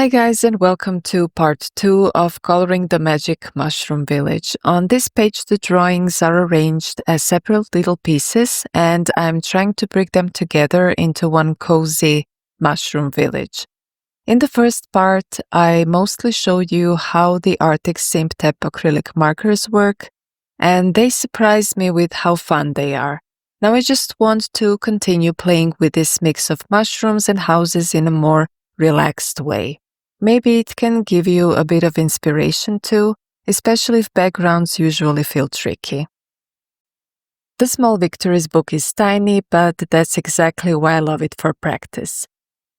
Hi guys, and welcome to part 2 of Coloring the Magic Mushroom Village. On this page the drawings are arranged as separate little pieces and I'm trying to bring them together into one cozy mushroom village. In the first part I mostly showed you how the Arrtx Simptap acrylic markers work, and they surprised me with how fun they are. Now I just want to continue playing with this mix of mushrooms and houses in a more relaxed way. Maybe it can give you a bit of inspiration too, especially if backgrounds usually feel tricky. The Small Victories book is tiny, but that's exactly why I love it for practice.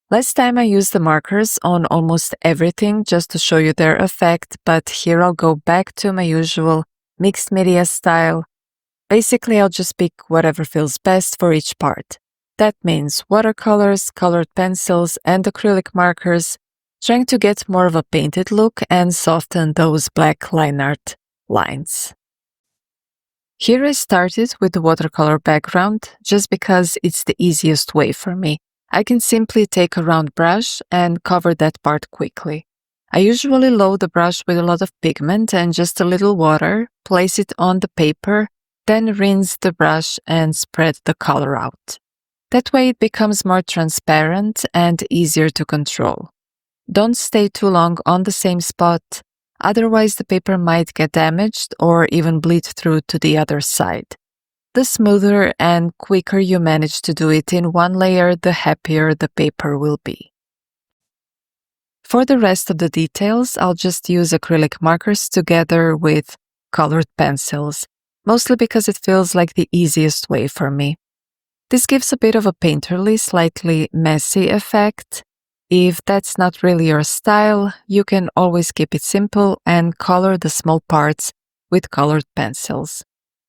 Last time I used the markers on almost everything just to show you their effect, but here I'll go back to my usual mixed media style. Basically, I'll just pick whatever feels best for each part. That means watercolors, colored pencils, and acrylic markers, trying to get more of a painted look and soften those black line art lines. Here I started with the watercolor background just because it's the easiest way for me. I can simply take a round brush and cover that part quickly. I usually load the brush with a lot of pigment and just a little water, place it on the paper, then rinse the brush and spread the color out. That way it becomes more transparent and easier to control. Don't stay too long on the same spot, otherwise the paper might get damaged or even bleed through to the other side. The smoother and quicker you manage to do it in one layer, the happier the paper will be. For the rest of the details, I'll just use acrylic markers together with colored pencils, mostly because it feels like the easiest way for me. This gives a bit of a painterly, slightly messy effect. If that's not really your style, you can always keep it simple and color the small parts with colored pencils.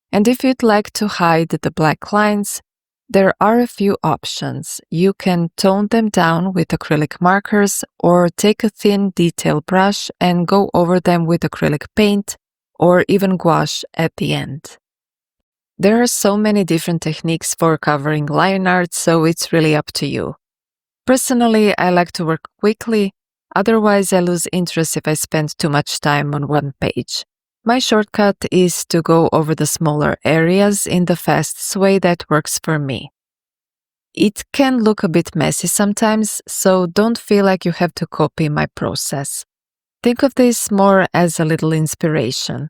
And if you'd like to hide the black lines, there are a few options. You can tone them down with acrylic markers or take a thin detail brush and go over them with acrylic paint or even gouache at the end. There are so many different techniques for covering line art, so it's really up to you. Personally, I like to work quickly, otherwise I lose interest if I spend too much time on one page. My shortcut is to go over the smaller areas in the fastest way that works for me. It can look a bit messy sometimes, so don't feel like you have to copy my process. Think of this more as a little inspiration.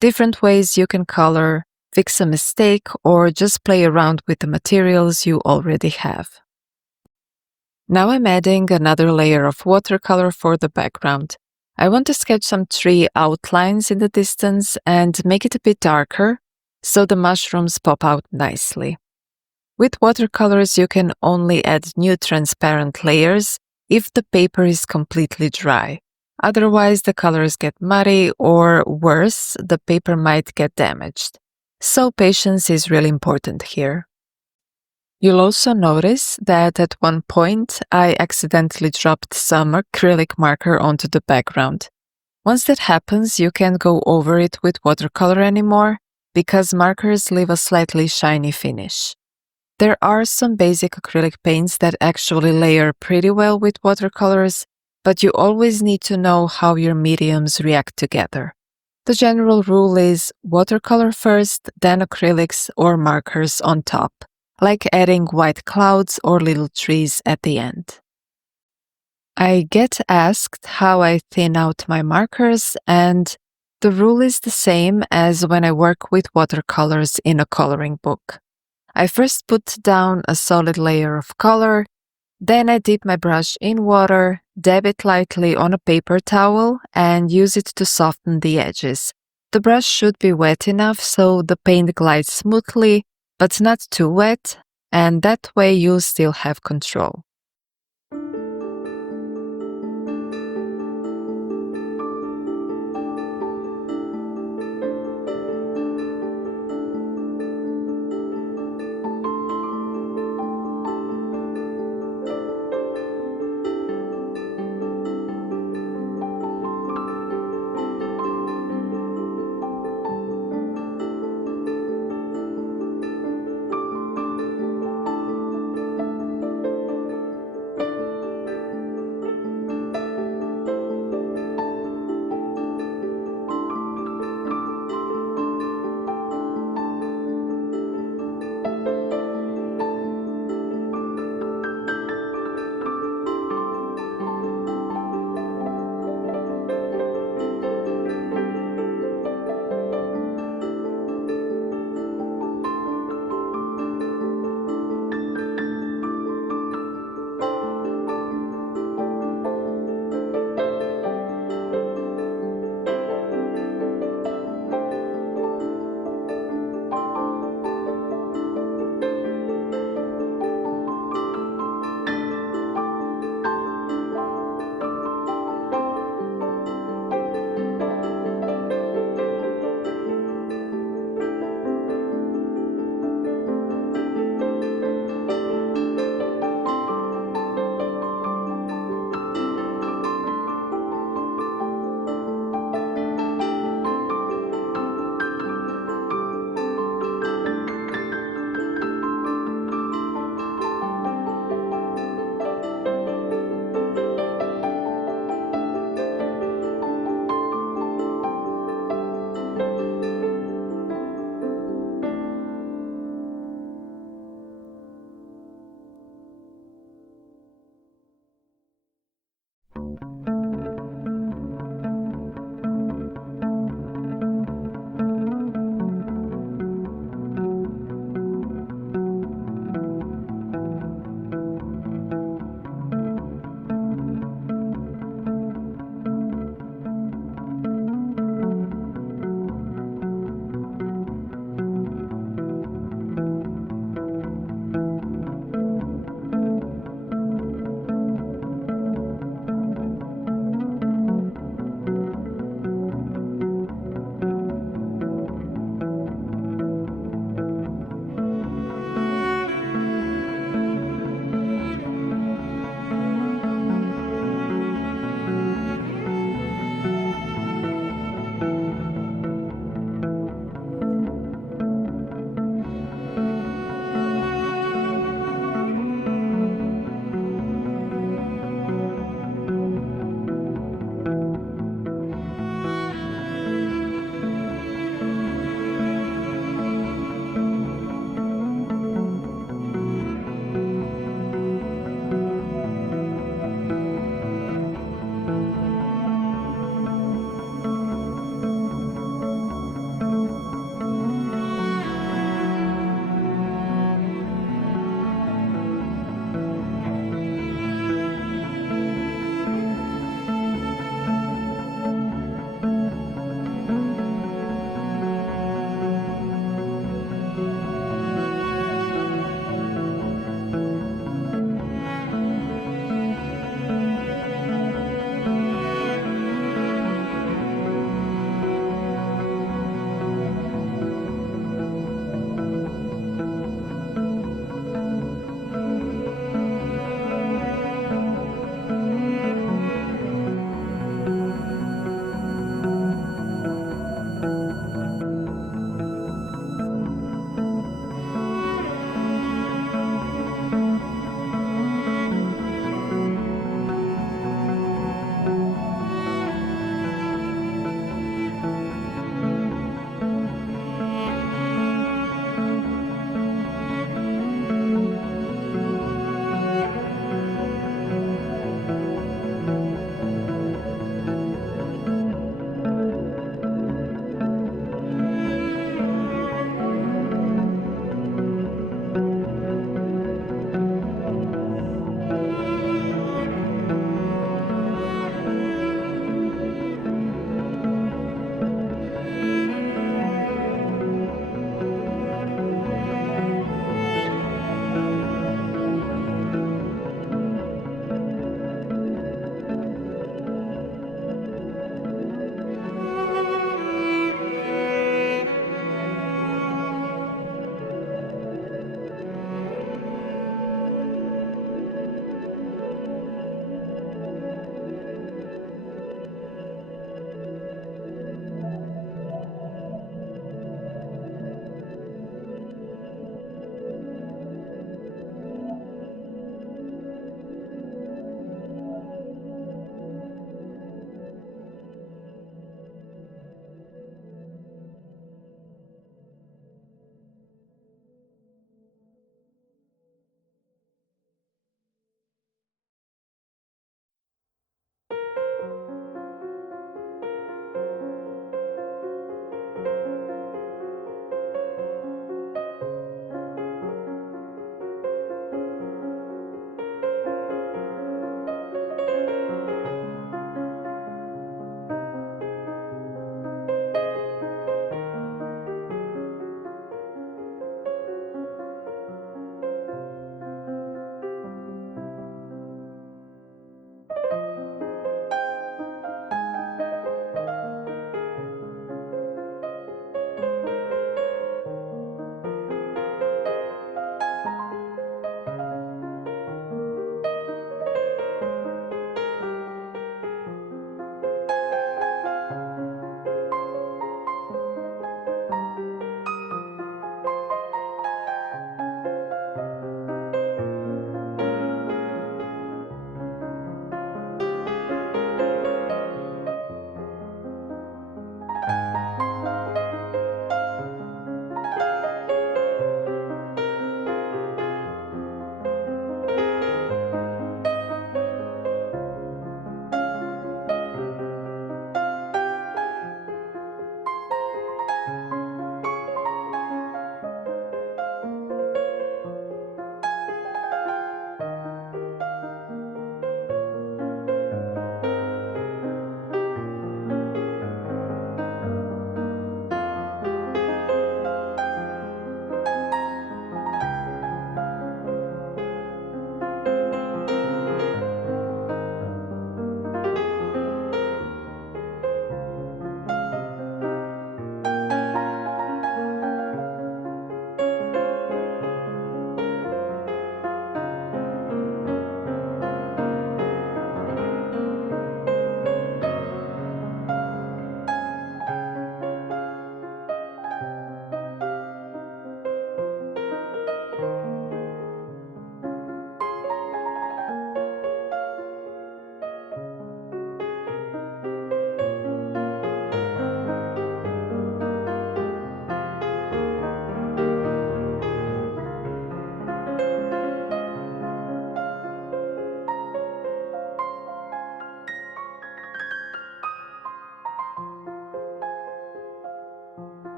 Different ways you can color, fix a mistake, or just play around with the materials you already have. Now I'm adding another layer of watercolor for the background. I want to sketch some tree outlines in the distance and make it a bit darker so the mushrooms pop out nicely. With watercolors, you can only add new transparent layers if the paper is completely dry. Otherwise, the colors get muddy or worse, the paper might get damaged. So patience is really important here. You'll also notice that at one point I accidentally dropped some acrylic marker onto the background. Once that happens, you can't go over it with watercolor anymore because markers leave a slightly shiny finish. There are some basic acrylic paints that actually layer pretty well with watercolors, but you always need to know how your mediums react together. The general rule is watercolor first, then acrylics or markers on top, like adding white clouds or little trees at the end. I get asked how I thin out my markers, and the rule is the same as when I work with watercolors in a coloring book. I first put down a solid layer of color, then I dip my brush in water, dab it lightly on a paper towel, and use it to soften the edges. The brush should be wet enough so the paint glides smoothly, but not too wet, and that way you'll still have control.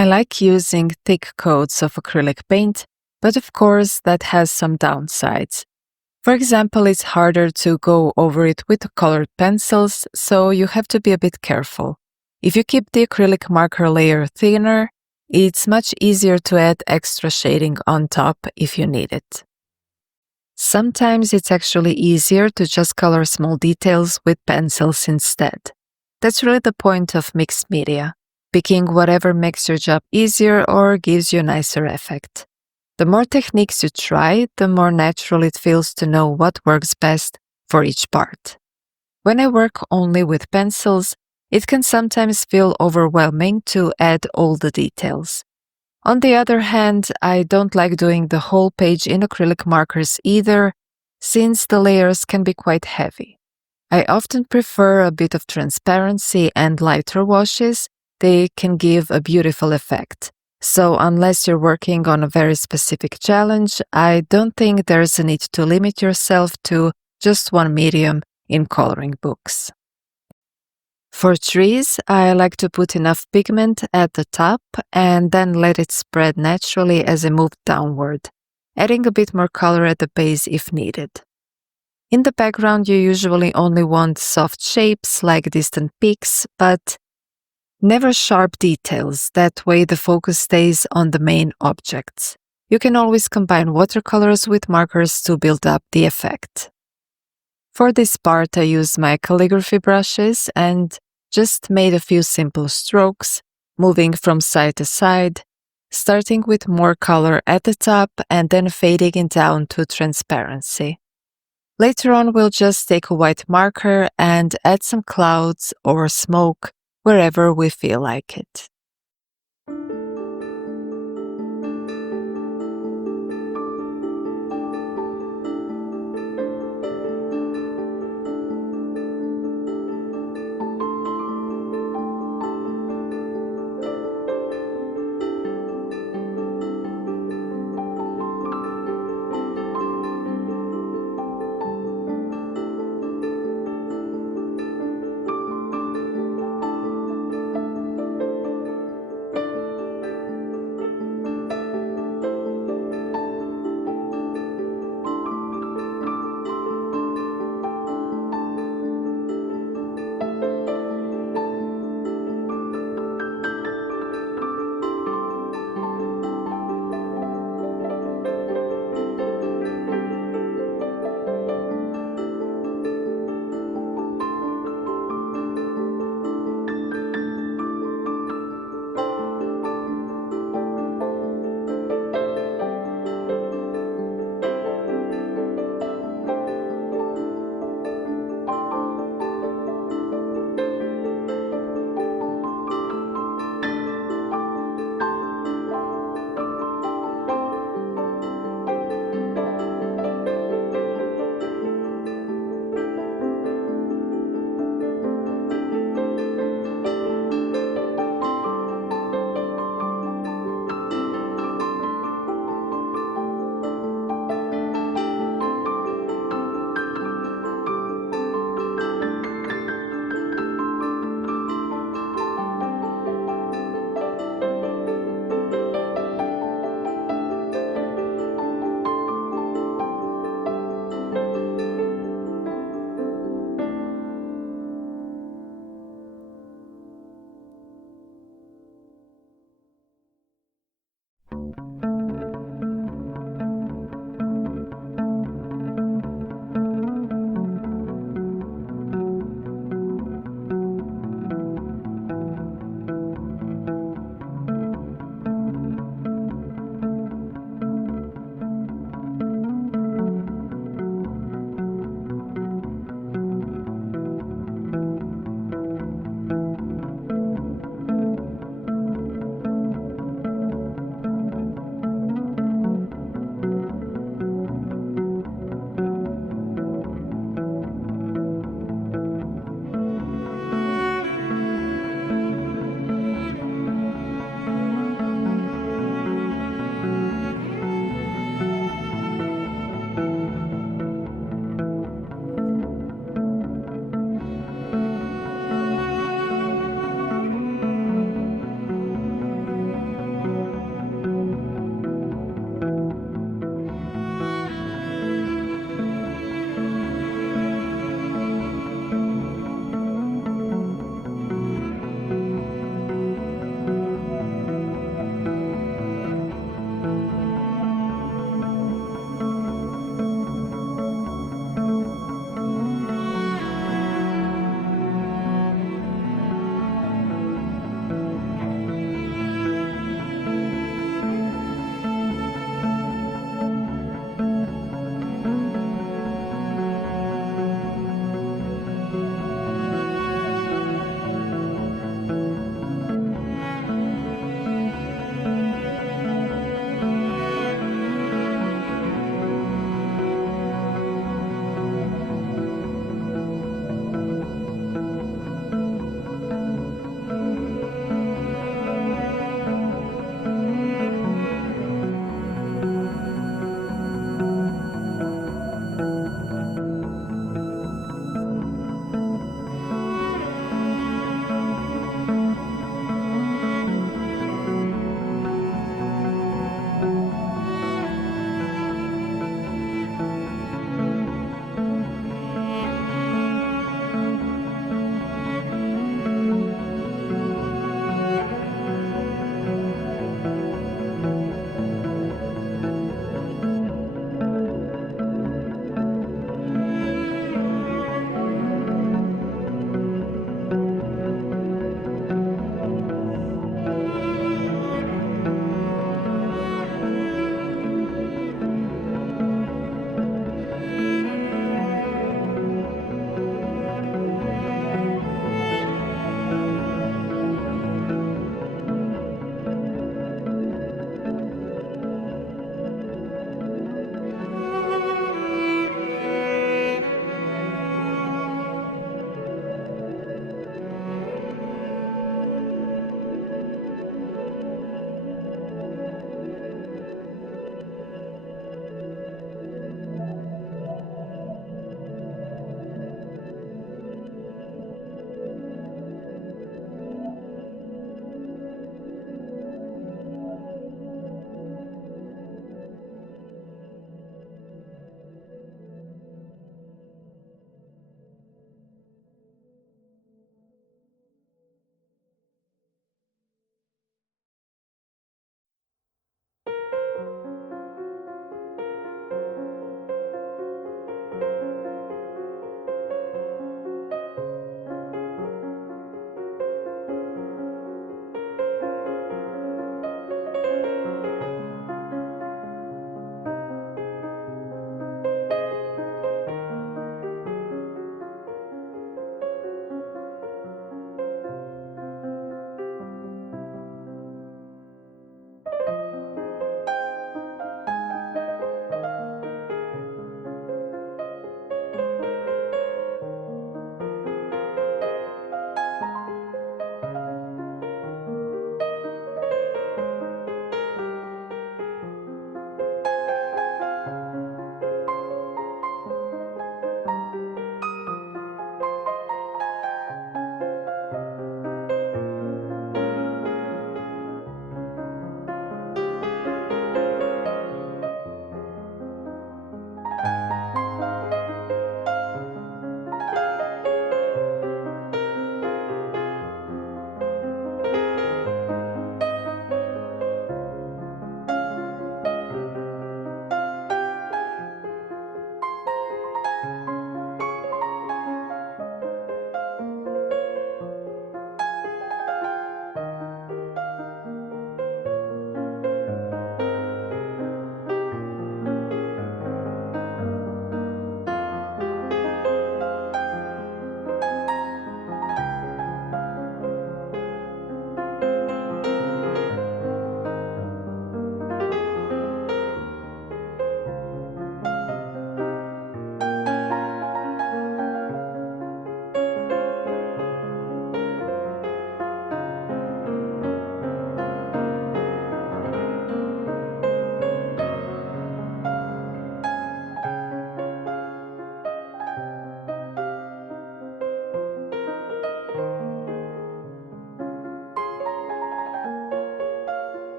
I like using thick coats of acrylic paint, but of course that has some downsides. For example, it's harder to go over it with colored pencils, so you have to be a bit careful. If you keep the acrylic marker layer thinner, it's much easier to add extra shading on top if you need it. Sometimes it's actually easier to just color small details with pencils instead. That's really the point of mixed media, picking whatever makes your job easier or gives you a nicer effect. The more techniques you try, the more natural it feels to know what works best for each part. When I work only with pencils, it can sometimes feel overwhelming to add all the details. On the other hand, I don't like doing the whole page in acrylic markers either, since the layers can be quite heavy. I often prefer a bit of transparency and lighter washes. They can give a beautiful effect. So unless you're working on a very specific challenge, I don't think there's a need to limit yourself to just one medium in coloring books. For trees, I like to put enough pigment at the top and then let it spread naturally as I move downward, adding a bit more color at the base if needed. In the background, you usually only want soft shapes like distant peaks, but never sharp details. That way the focus stays on the main objects. You can always combine watercolors with markers to build up the effect. For this part, I used my calligraphy brushes and just made a few simple strokes, moving from side to side, starting with more color at the top and then fading it down to transparency. Later on, we'll just take a white marker and add some clouds or smoke wherever we feel like it.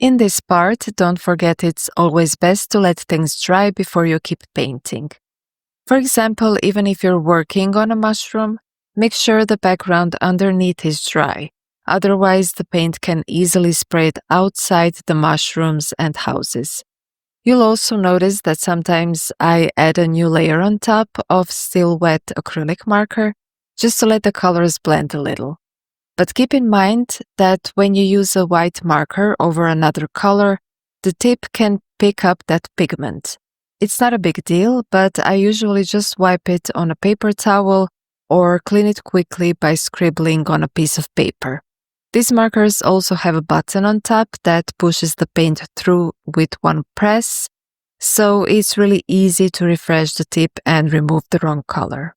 In this part, don't forget it's always best to let things dry before you keep painting. For example, even if you're working on a mushroom, make sure the background underneath is dry. Otherwise, the paint can easily spread outside the mushrooms and houses. You'll also notice that sometimes I add a new layer on top of still wet acrylic marker, just to let the colors blend a little. But keep in mind that when you use a white marker over another color, the tip can pick up that pigment. It's not a big deal, but I usually just wipe it on a paper towel or clean it quickly by scribbling on a piece of paper. These markers also have a button on top that pushes the paint through with one press, so it's really easy to refresh the tip and remove the wrong color.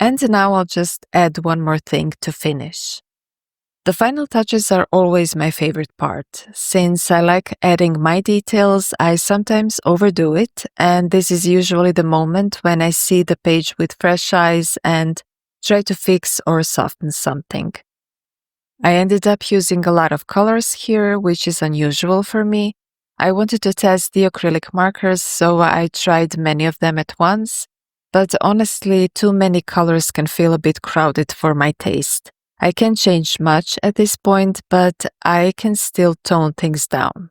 And now I'll just add one more thing to finish. The final touches are always my favorite part. Since I like adding my details, I sometimes overdo it, and this is usually the moment when I see the page with fresh eyes and try to fix or soften something. I ended up using a lot of colors here, which is unusual for me. I wanted to test the acrylic markers, so I tried many of them at once, but honestly, too many colors can feel a bit crowded for my taste. I can't change much at this point, but I can still tone things down.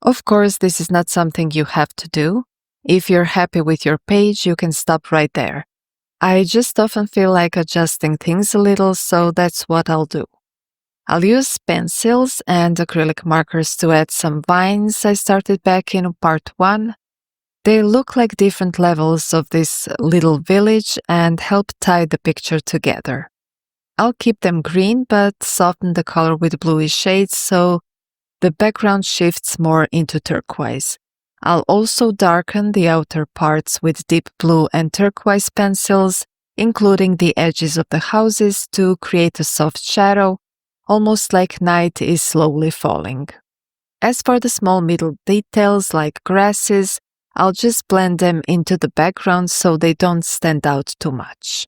Of course, this is not something you have to do. If you're happy with your page, you can stop right there. I just often feel like adjusting things a little, so that's what I'll do. I'll use pencils and acrylic markers to add some vines I started back in part 1. They look like different levels of this little village and help tie the picture together. I'll keep them green but soften the color with bluish shades so the background shifts more into turquoise. I'll also darken the outer parts with deep blue and turquoise pencils, including the edges of the houses to create a soft shadow, almost like night is slowly falling. As for the small middle details like grasses, I'll just blend them into the background so they don't stand out too much.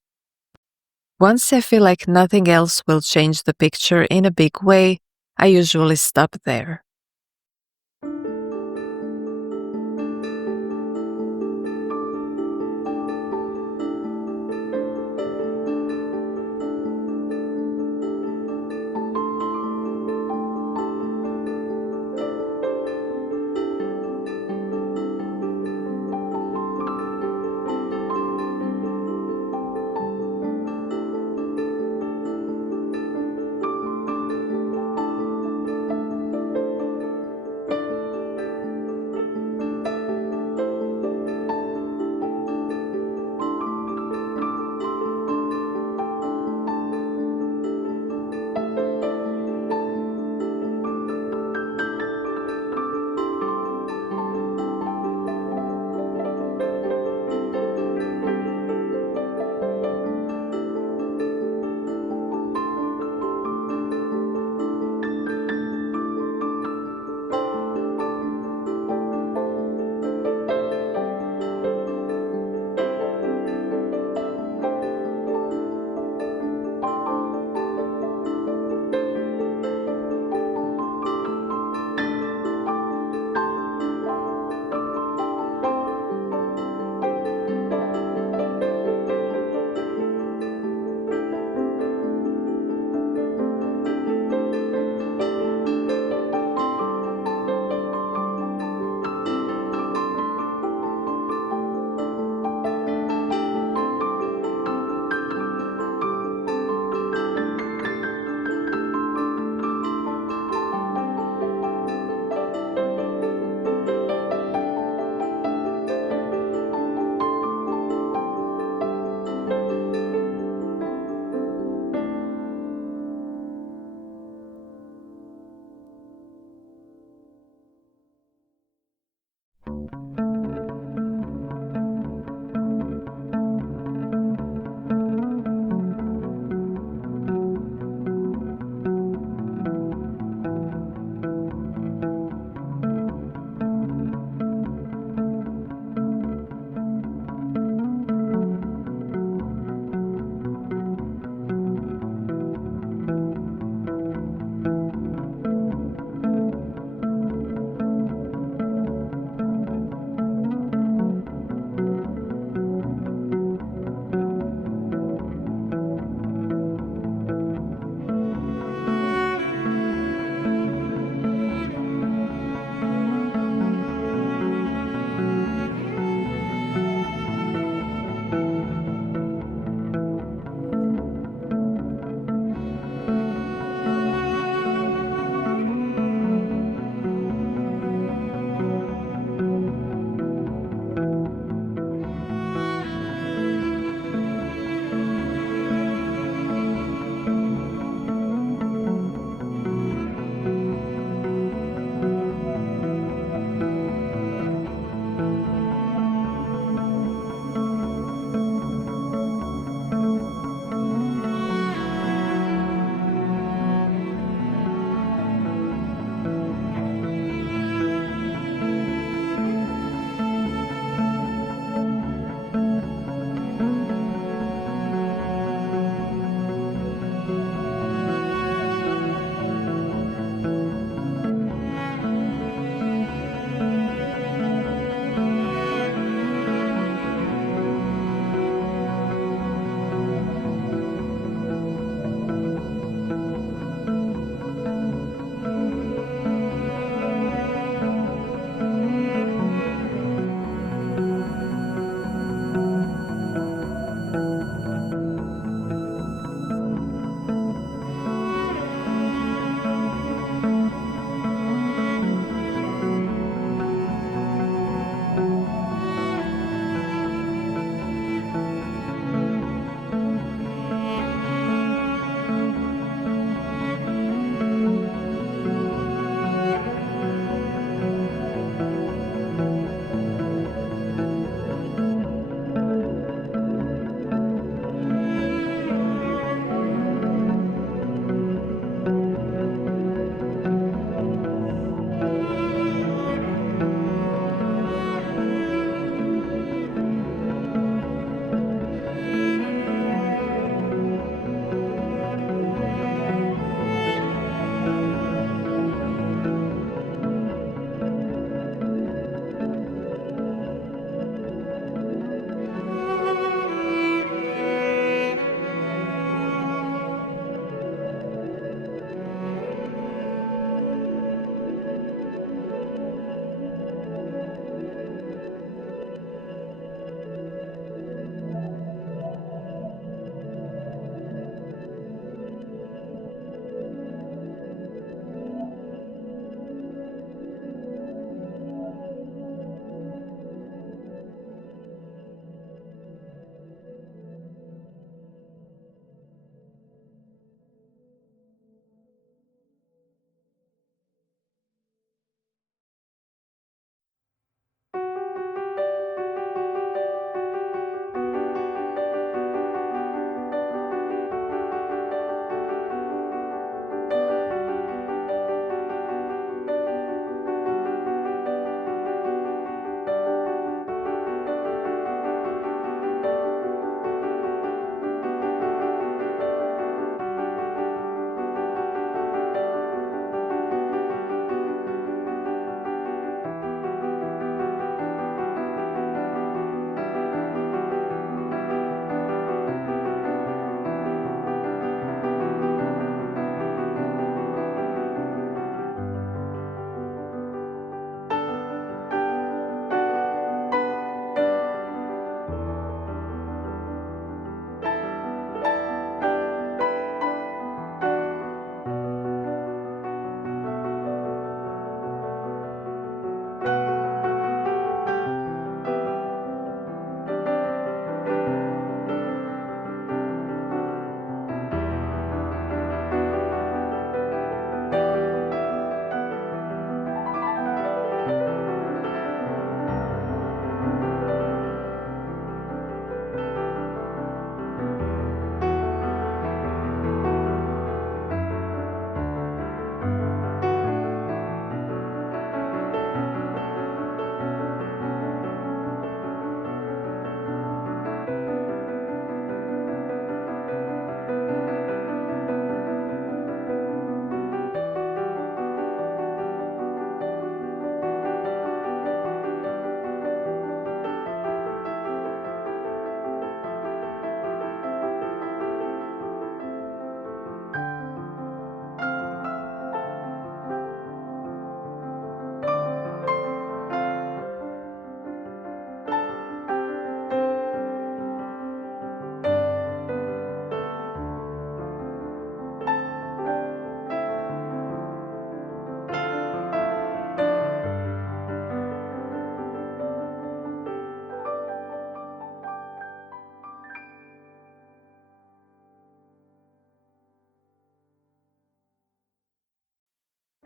Once I feel like nothing else will change the picture in a big way, I usually stop there.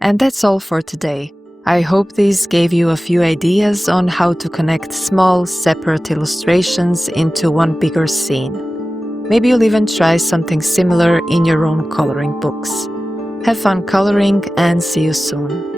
And that's all for today. I hope this gave you a few ideas on how to connect small, separate illustrations into one bigger scene. Maybe you'll even try something similar in your own coloring books. Have fun coloring and see you soon!